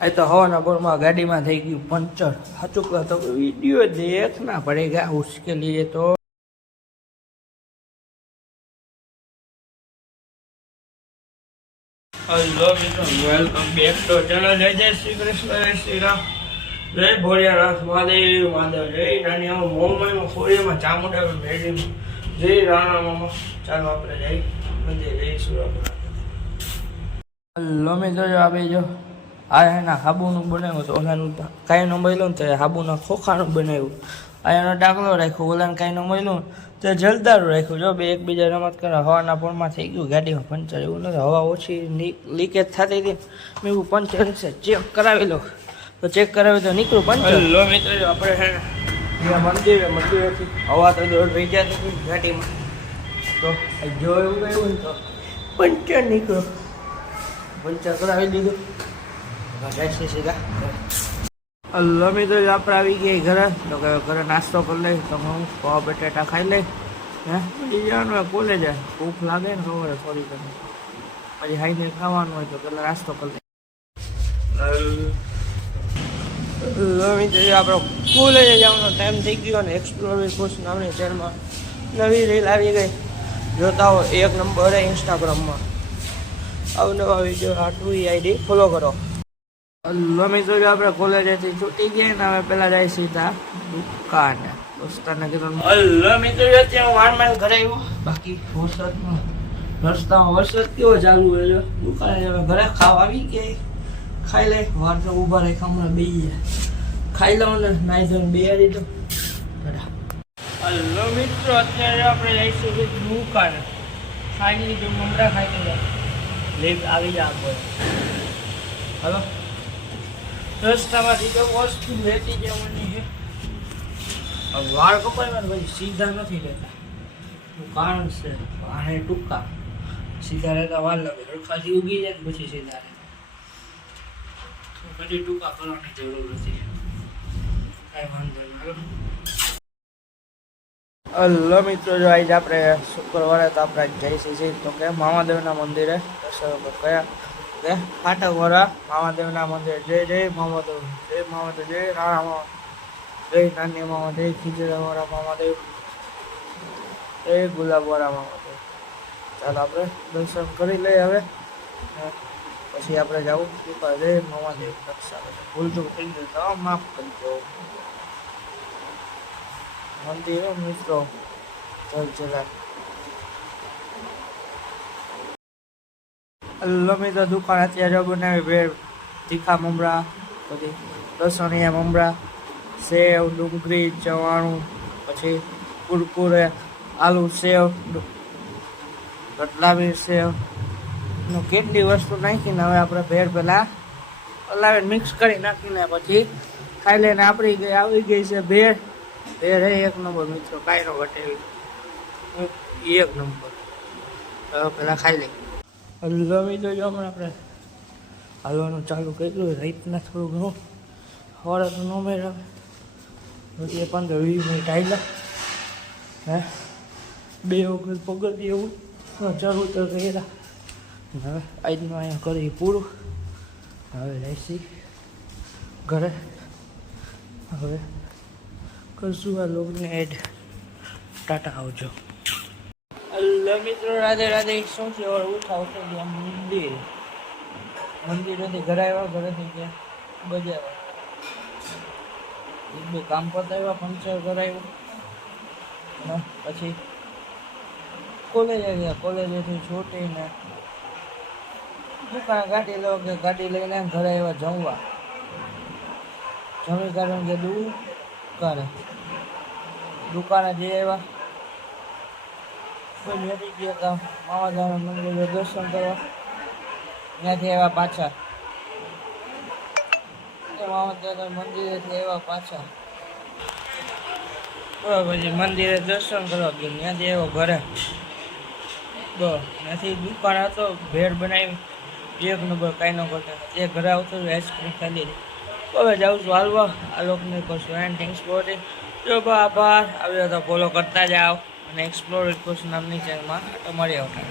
આ તો હવાના બોરમાં ગાડીમાં થઈ ગયું પંચર. સાચું તો વિડીયો દેખના પડેગા उसके लिए तो. હેલો મિત્રો, વેલકમ બેક ટુ ચેનલ. જય શ્રી કૃષ્ણ, જય શ્રી રામ, જય ભોળિયાનાથ મહાદેવ મહાદેવ, જય નાની મોમાં ફોડીમાં ચામુંડા મેળીમાં, જય રાણા મામા. ચાલો આપણે જઈ મંદિર જઈશું આપણે. હેલો મિત્રો, આપણે જો આ એના હાબુનું બનાવ્યું તો ઓલાનું કાંઈ ન મળ્યું ને તો હાબુના ખોખાનું બનાવ્યું. આ એનો દાખલો રાખ્યો, ઓલાને કાંઈ ન મળ્યું તો જલદારું રાખ્યું. જો બે એકબીજા રમત કરે. હવાના પોળમાં થઈ ગયું ગાડીમાં પંચર. એવું નથી, હવા ઓછી લીકેજ થતી હતી. મેં એવું પંચર છે ચેક કરાવી લો, તો ચેક કરાવી તો નીકળું પંચર. લો મિત્રો, આપણે છે ને મંદિરેથી હવા તો દોડ રહી જતી હતી ગાડીમાં, તો જો એવું ગયું ને તો પંચર નીકળ્યો. પંચર કરાવી દીધું. સીધા હેલો મિત્રો, આપણે આવી ગયા ઘરે. તો ઘરે નાસ્તો કરી લઈ, તો હું પાવ બટેટા ખાઈ લઈ. પછી જવાનું કોલેજ. ભૂખ લાગે ને ખબર થોડી ઘણી, પછી હાઈને ખાવાનું હોય તો પેલા નાસ્તો કરી લઈ. હેલો મિત્રો, આપણે કોલેજ જવાનો ટાઈમ થઈ ગયો ને એક્સપ્લોર કોર્સ નામની ચેનલમાં નવી રીલ આવી ગઈ. જોતા હો 1 નંબર ઇન્સ્ટાગ્રામમાં અવનવા વિડીયો. આટલું આઈડી ફોલો કરો. હેલો મિત્રો, આપણે કોલેજેથી છૂટી ગયા ને હવે પેલા જાય સીધા દુકાને. દોસ્તારને કીધું હેલો મિત્રો, ત્યાં વાનમાં ઘરે આવ્યો. બાકી વરસાદમાં રસ્તામાં વરસાદ કેવો ચાલુ હોય. દુકાને હવે ઘરે ખાવા આવી ગયા. ખાઈ લે, વાર તો ઊભા રહી હમણાં બે ખાઈ લઉં ને નાઈ ધોઈને બે દીધું. હેલો મિત્રો, અત્યારે આપણે જઈશું દુકાને. ખાઈ લીધું, મમરા ખાઈ લીધા. લીફ આવી જાય હલો. રસ્તામાંથી તો વસ્તુ લેતી જવાની છે. વાળ કપાય ભાઈ સીધા નથી રહેતા. કારણ છે વાળે ટૂંકા. સીધા રહેતા વાર લાગે. હરખાથી ઉગી જાય પછી સીધા રહે. કદી ટૂંકા કરવાની જરૂર નથી. કાંઈ વાંધો નહીં. હેલો મિત્રો, જો આજે આપણે શુક્રવારે તો આપણે જઈશું તો કે મામાદેવના મંદિરે દર્શન કયા કે ફાટકવાળા મામાદેવના મંદિરે. જય જય મામાદેવ, જય મામાદેવ, જય રાણા મામા, જય નાની મામા, જય ખીજડાવાળા મામાદેવ, જય ગુલાબવાળા મામાદેવ. ચાલો આપણે દર્શન કરી લઈએ હવે. પછી આપણે જવું કૃપા. જય મામાદેવ. રક્ષા ભૂલચૂક થઈ ગયું તો માફ કરજો. મંદિર મિત્રો ચલા. હેલો મિત્રો, દુકાન અત્યારે બનાવી ભેળ, તીખા મમરા, પછી લસણિયા મમરા, સેવ, ડુંગળી, ચવાણું, પછી કુરકુરે, આલુ સેવ, કટલાવી સેવ, કેટલી વસ્તુ નાખીને હવે આપણે ભેળ પહેલાં હલાવીને મિક્સ કરી નાખીને પછી ખાઈ લઈને આપણી આવી ગઈ છે ભેળ. ભેળ હે 1 નંબર મિત્રો, કાંઈ નો ઘટે એવી 1 નંબર. પેલા ખાઈ લઈ. હેલો મિત્રો, જો હમણાં આપણે હાલવાનું ચાલુ કર્યું. રાતના થોડું ઘણું સવારે તો ન મેળ આવે. 15-20 મિનિટ આવેલા. 2 વખત પગથી એવું ચાલુ તો કર્યા. હવે આજનું અહીંયા કરી પૂરું. હવે જઈશી ઘરે. હવે કરશું આ લોકોને એડ. ટાટા, આવજો. હેલો મિત્રો, રાધે રાધે. શું છે ઉઠાવ થઈ ગયા મંદિર. મંદિરેથી ઘરે આવ્યા, ઘરેથી ગયા બજાવા. 1-2 કામ પતાવ્યા, પંચર કરાવ્યું. પછી કોલેજ આવ્યા. કોલેજેથી છૂટીને દુકાને ગાડી લો કે ગાડી લઈને ઘરે આવ્યા જમવા. જમી કારણ કે દુકાને જઈ આવ્યા. કોઈ નથી ગયા હતા મામાદાના મંદિરે દર્શન કરવા. ત્યાંથી આવ્યા પાછા. મામાદાના મંદિરેથી આવ્યા પાછા. પછી મંદિરે દર્શન કરવા ગયો. ત્યાંથી આવ્યો ઘરે. ત્યાંથી દુકાન હતો, ભેળ બનાવી 1 નંબર, કાંઈ ન ઘટે. જે ઘરે આવતો આઈસ્ક્રીમ ખાઈ લીધી. હવે જાઉં છું હાલવા. આ લોકોને કરશું એન્ડ. Thanks for watching. જો આભાર. આવ્યો તો ફોલો કરતા જાઓ અને એક્સપ્લોર કોર્સ નામની ચેનલમાં તમારી આવતા.